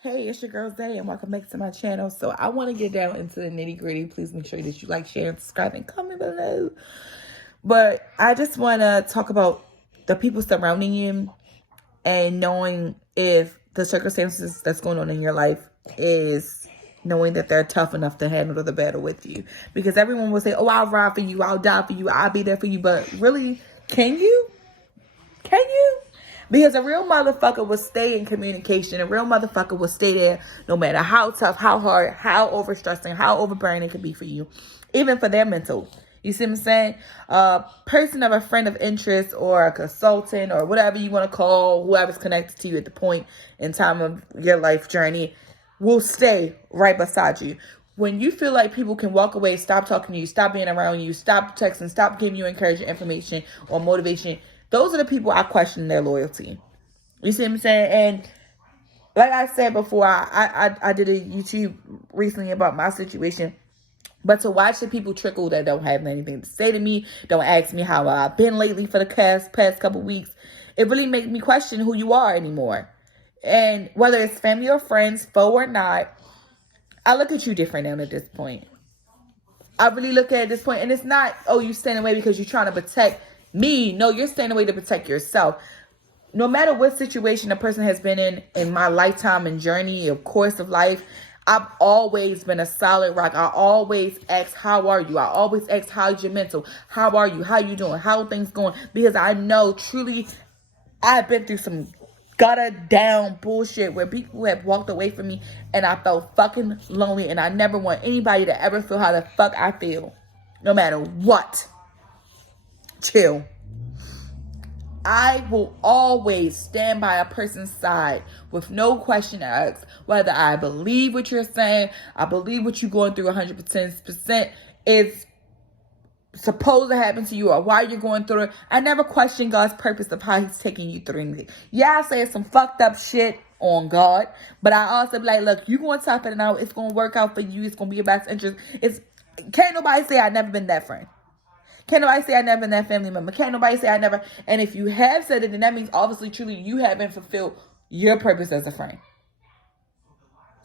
Hey, it's your girl Zay, and welcome back to my channel. So I want to get down into the nitty gritty. Please make sure that you like, share, and subscribe, and comment below. But I just want to talk about the people surrounding you and knowing if the circumstances that's going on in your life is knowing that they're tough enough to handle the battle with you. Because everyone will say, oh, I'll ride for you, I'll die for you, I'll be there for you. But really, can you? Can you? Because a real motherfucker will stay in communication. A real motherfucker will stay there no matter how tough, how hard, how overstressing, how overbearing it could be for you. Even for their mental. You see what I'm saying? A person of a friend of interest or a consultant or whatever you want to call whoever's connected to you at the point in time of your life journey will stay right beside you. When you feel like people can walk away, stop talking to you, stop being around you, stop texting, stop giving you encouraging information or motivation, those are the people I question their loyalty. You see what I'm saying? And like I said before, I did a YouTube recently about my situation. But to watch the people trickle that don't have anything to say to me, don't ask me how I've been lately for the past couple weeks, it really makes me question who you are anymore. And whether it's family or friends, foe or not, I look at you different now at this point. I really look at it at this point, and it's not, oh, you stand away because you're trying to protect me. No, you're standing away to protect yourself. No matter what situation a person has been in my lifetime and journey, of course of life, I've always been a solid rock. I always ask, how are you? I always ask, how's your mental? How are you? How you doing? How are things going? Because I know truly I've been through some gutter down bullshit where people have walked away from me and I felt fucking lonely, and I never want anybody to ever feel how the fuck I feel. No matter what. Chill. I will always stand by a person's side with no question asked. Whether I believe what you're saying, I believe what you're going through 100% is supposed to happen to you or why you're going through it. I never question God's purpose of how he's taking you through anything. Yeah, I say some fucked up shit on God, but I also be like, look, you're going to tough it out. It's going to work out for you. It's going to be your best interest. Can't nobody say I've never been that friend. Can't nobody say I never been that family member. Can't nobody say I never. And if you have said it, then that means obviously, truly, you haven't fulfilled your purpose as a friend.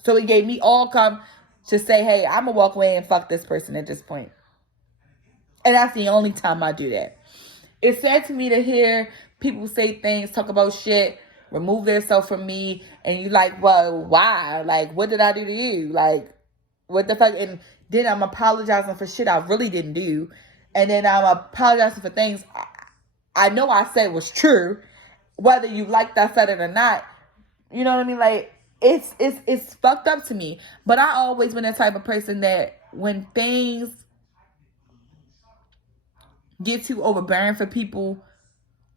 So he gave me all come to say, hey, I'm going to walk away and fuck this person at this point. And that's the only time I do that. It's sad to me to hear people say things, talk about shit, remove themselves from me. And you like, well, why? Like, what did I do to you? Like, what the fuck? And then I'm apologizing for shit I really didn't do. And then I'm apologizing for things I know I said was true. Whether you liked I said it or not. You know what I mean? Like, it's fucked up to me. But I always been the type of person that when things get too overbearing for people,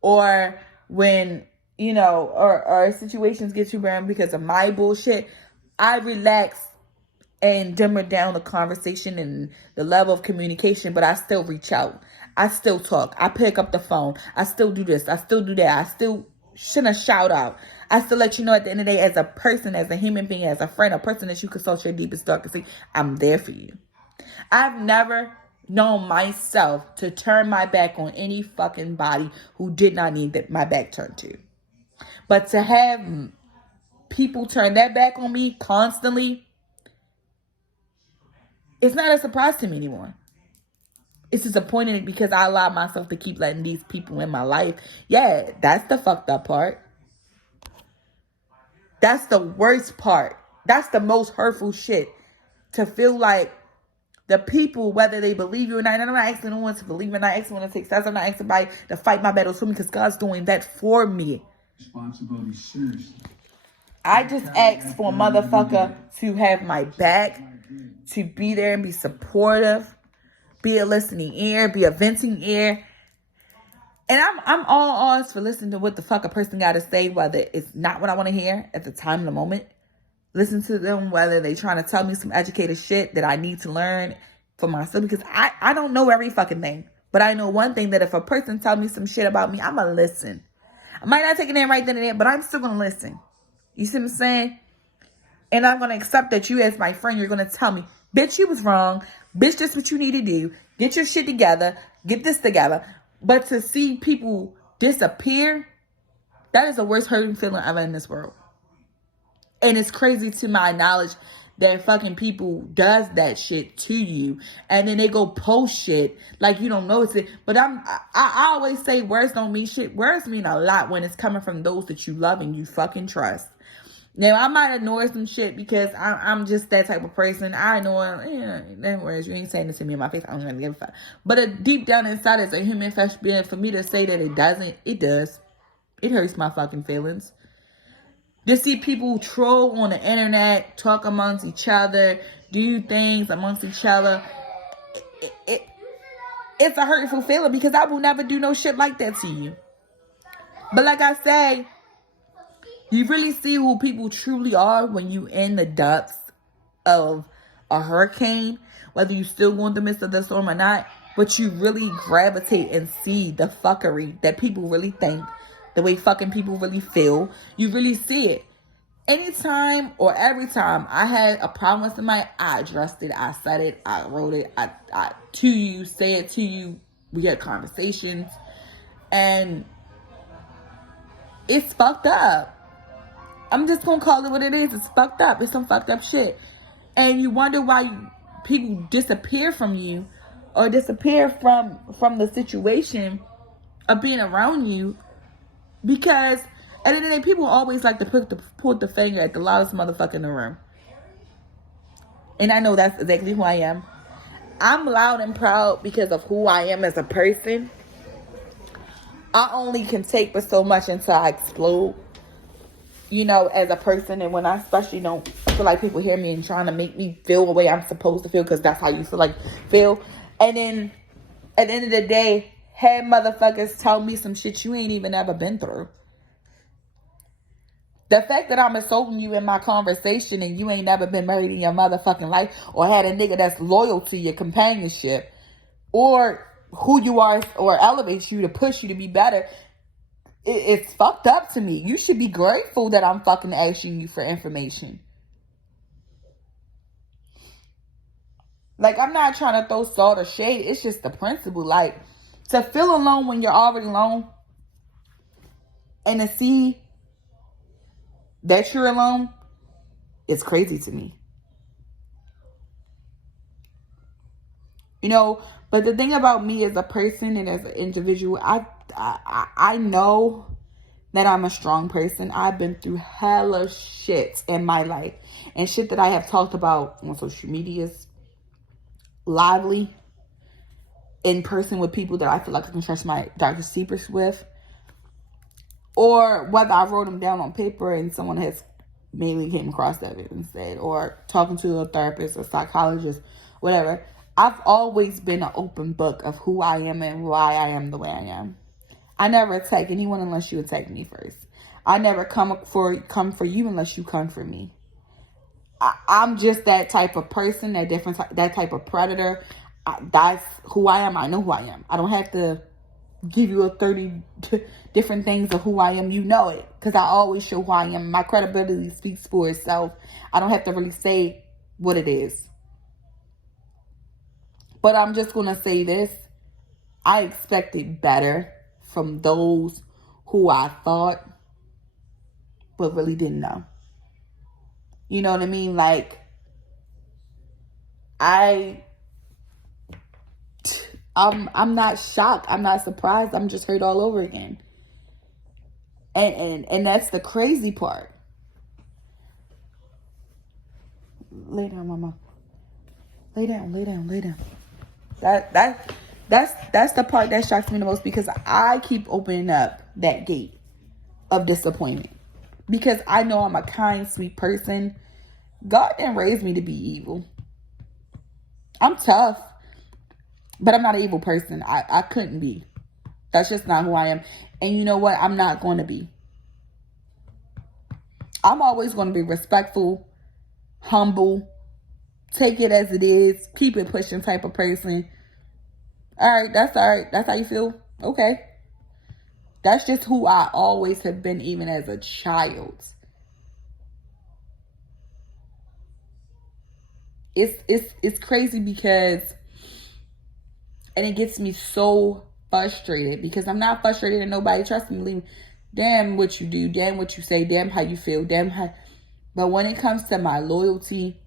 or when, you know, or situations get too barren because of my bullshit, I relax and dimmer down the conversation and the level of communication, but I still reach out. I still talk. I pick up the phone. I still do this. I still do that. I still send a shout out. I still let you know at the end of the day, as a person, as a human being, as a friend, a person that you consult your deepest, darkest secret, I'm there for you. I've never known myself to turn my back on any fucking body who did not need my back turned to. But to have people turn their back on me constantly, it's not a surprise to me anymore. It's disappointing because I allowed myself to keep letting these people in my life. Yeah, that's the fucked up part. That's the worst part. That's the most hurtful shit. To feel like the people, whether they believe you or not, and I'm not asking no one to believe or not, asking one to take steps. I'm not asking anybody to fight my battles for me because God's doing that for me. Responsibility, seriously. I just asked for a motherfucker to have my back, to be there and be supportive, be a listening ear, be a venting ear. And I'm all odds for listening to what the fuck a person got to say, whether it's not what I want to hear at the time in the moment. Listen to them, whether they trying to tell me some educated shit that I need to learn for myself. Because I don't know every fucking thing. But I know one thing, that if a person tell me some shit about me, I'm going to listen. I might not take it in right then and there, but I'm still going to listen. You see what I'm saying? And I'm going to accept that you as my friend, you're going to tell me, bitch, you was wrong. Bitch, this is what you need to do. Get your shit together. Get this together. But to see people disappear, that is the worst hurting feeling ever in this world. And it's crazy to my knowledge that fucking people does that shit to you, and then they go post shit like you don't notice it. But I always say words don't mean shit. Words mean a lot when it's coming from those that you love and you fucking trust. Now I might ignore some shit because I'm just that type of person. I know, them words, you ain't saying this to me in my face. I don't really give a fuck. But deep down inside, as a human flesh being, for me to say that it doesn't, it does. It hurts my fucking feelings. To see people troll on the internet, talk amongst each other, do things amongst each other, it's a hurtful feeling because I will never do no shit like that to you. But like I say, you really see who people truly are when you in the depths of a hurricane, whether you still go in the midst of the storm or not, but you really gravitate and see the fuckery that people really think, the way fucking people really feel. You really see it. Anytime or every time I had a problem with somebody, I addressed it, I said it, I wrote it, I to you, say it to you. We had conversations, and it's fucked up. I'm just gonna call it what it is. It's fucked up. It's some fucked up shit. And you wonder why people disappear from you or disappear from the situation of being around you, because at the end of the day, people always like to point the finger at the loudest motherfucker in the room. And I know that's exactly who I am. I'm loud and proud because of who I am as a person. I only can take but so much until I explode, as a person. And when I especially don't feel like people hear me and trying to make me feel the way I'm supposed to feel, because that's how you feel. And then at the end of the day, have motherfuckers tell me some shit you ain't even ever been through. The fact that I'm insulting you in my conversation and you ain't never been married in your motherfucking life, or had a nigga that's loyal to your companionship, or who you are, or elevates you to push you to be better, it's fucked up to me. You should be grateful that I'm fucking asking you for information. Like, I'm not trying to throw salt or shade. It's just the principle. Like, to feel alone when you're already alone, and to see that you're alone, it's crazy to me. But the thing about me as a person and as an individual, I know that I'm a strong person. I've been through hella shit in my life, and shit that I have talked about on social medias, lively, in person with people that I feel like I can trust my Dr. Secrets with, or whether I wrote them down on paper and someone has maybe came across that and said, or talking to a therapist or psychologist, whatever. I've always been an open book of who I am and why I am the way I am. I never attack anyone unless you attack me first. I never come for you unless you come for me. I'm just that type of person, that type of predator. That's who I am. I know who I am. I don't have to give you 30 different things of who I am. You know it, because I always show who I am. My credibility speaks for itself. I don't have to really say what it is. But I'm just going to say this. I expected better from those who I thought but really didn't know. You know what I mean? Like, I'm not shocked. I'm not surprised. I'm just hurt all over again. And that's the crazy part. Lay down, mama. Lay down. That's the part that shocks me the most, because I keep opening up that gate of disappointment. Because I know I'm a kind, sweet person. God didn't raise me to be evil. I'm tough, but I'm not an evil person. I couldn't be. That's just not who I am. And you know what? I'm not going to be. I'm always going to be respectful, humble, take it as it is, keep it pushing type of person. All right. That's how you feel? Okay. That's just who I always have been, even as a child. It's crazy because, and it gets me so frustrated, because I'm not frustrated at nobody. Trust me, leave me. Damn what you do, damn what you say, damn how you feel, damn how. But when it comes to my loyalty,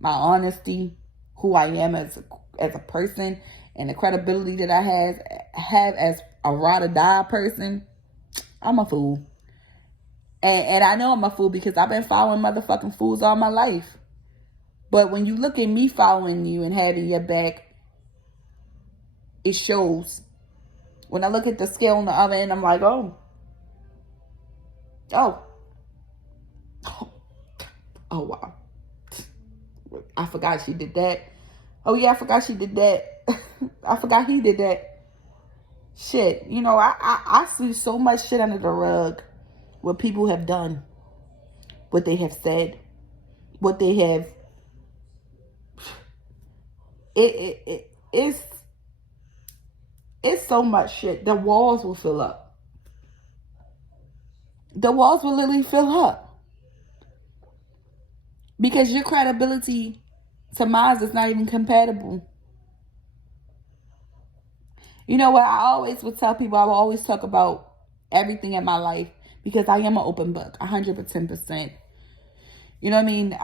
my honesty, who I am as a person, and the credibility that I have as a ride or die person, I'm a fool. And I know I'm a fool because I've been following motherfucking fools all my life. But when you look at me following you and having your back, it shows. When I look at the scale on the other end, I'm like, oh, oh, oh, wow. I forgot she did that. Oh, yeah, I forgot she did that. I forgot he did that. Shit, you know, I see so much shit under the rug. What people have done. What they have said. What they have. It's so much shit. The walls will fill up. The walls will literally fill up. Because your credibility to mine is not even compatible. You know what? I always would tell people, I will always talk about everything in my life because I am an open book, 110%. You know what I mean?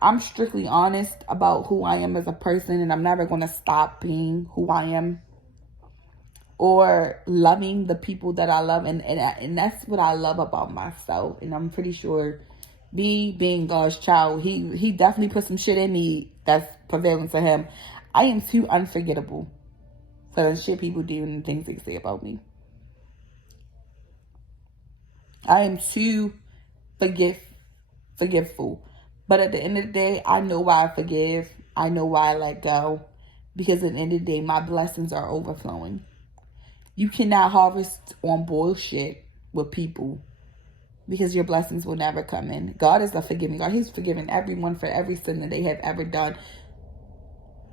I'm strictly honest about who I am as a person, and I'm never going to stop being who I am or loving the people that I love. And that's what I love about myself. And I'm pretty sure me being God's child, he definitely put some shit in me that's prevailing to him. I am too unforgettable for the shit people do and the things they say about me. I am too forgiveful. But at the end of the day, I know why I forgive. I know why I let go. Because at the end of the day, my blessings are overflowing. You cannot harvest on bullshit with people because your blessings will never come in. God is a forgiving God. He's forgiven everyone for every sin that they have ever done.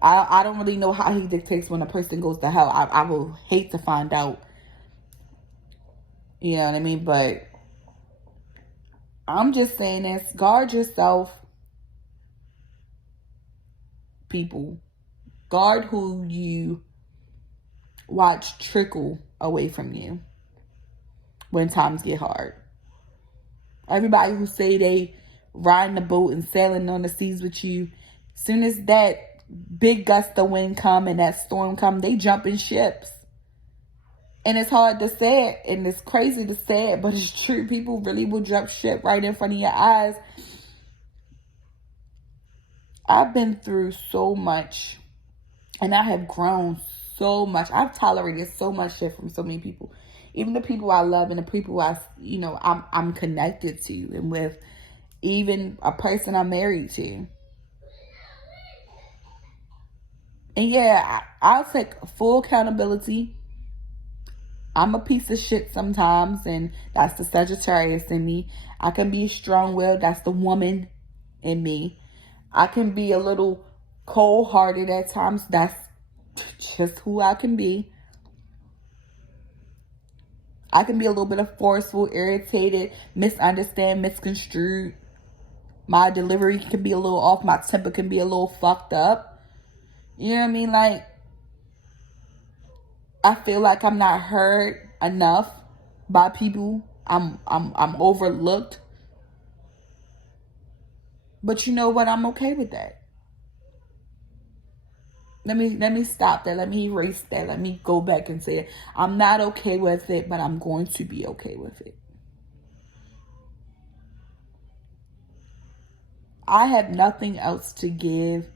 I don't really know how he dictates when a person goes to hell. I will hate to find out. You know what I mean? But I'm just saying this. Guard yourself, people. Guard who you watch trickle away from you when times get hard. Everybody who say they riding the boat and sailing on the seas with you, as soon as that big gust of wind come and that storm come, they jump in ships. And it's hard to say it, and it's crazy to say it, but it's true. People really will jump ship right in front of your eyes. I've been through so much, and I have grown so much. I've tolerated so much shit from so many people. Even the people I love and the people I'm connected to and with. Even a person I'm married to. And yeah, I'll take full accountability. I'm a piece of shit sometimes, and that's the Sagittarius in me. I can be strong-willed. That's the woman in me. I can be a little cold-hearted at times. That's just who I can be. I can be a little bit of forceful, irritated, misunderstand, misconstrued. My delivery can be a little off. My temper can be a little fucked up. You know what I mean? Like, I feel like I'm not heard enough by people. I'm overlooked. But you know what? I'm okay with that. Let me stop that. Let me erase that. Let me go back and say it. I'm not okay with it, but I'm going to be okay with it. I have nothing else to give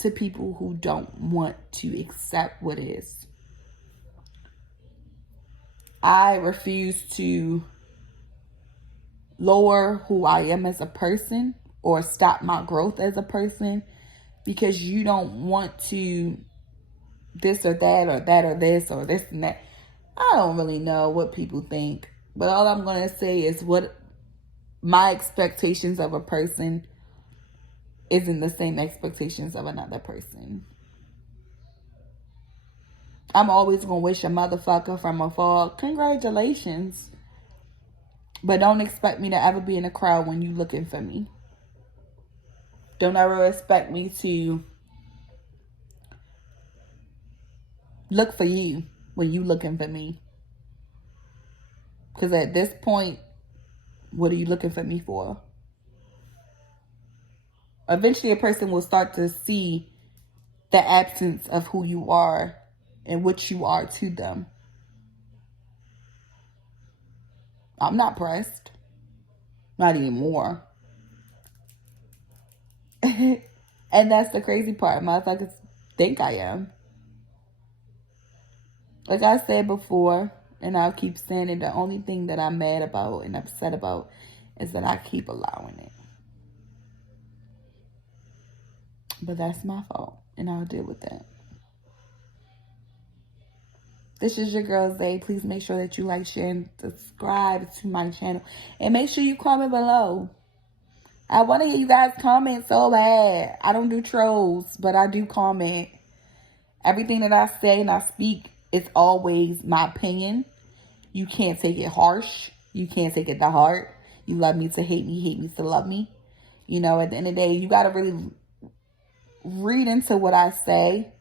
to people who don't want to accept what is. I refuse to lower who I am as a person or stop my growth as a person because you don't want to this or that or that or this or this and that. I don't really know what people think, but all I'm going to say is what my expectations of a person isn't the same expectations of another person. I'm always going to wish a motherfucker from afar, congratulations. But don't expect me to ever be in a crowd when you looking for me. Don't ever expect me to look for you when you looking for me. Because at this point, what are you looking for me for? Eventually a person will start to see the absence of who you are and what you are to them. I'm not pressed. Not anymore. And that's the crazy part. Motherfuckers think I am. Like I said before, and I'll keep saying it, the only thing that I'm mad about and upset about is that I keep allowing it. But that's my fault, and I'll deal with that. This is your girl Zay. Please make sure that you like, share, and subscribe to my channel. And make sure you comment below. I want to hear you guys comment so bad. I don't do trolls, but I do comment. Everything that I say and I speak is always my opinion. You can't take it harsh. You can't take it to heart. You love me to hate me to love me. You know, at the end of the day, you got to really read into what I say.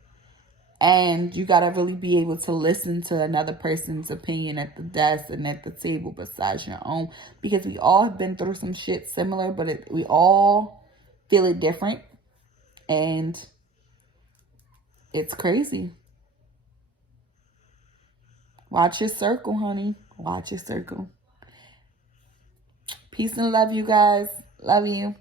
And you got to really be able to listen to another person's opinion at the desk and at the table besides your own. Because we all have been through some shit similar, but we all feel it different. And it's crazy. Watch your circle, honey. Watch your circle. Peace and love, you guys. Love you.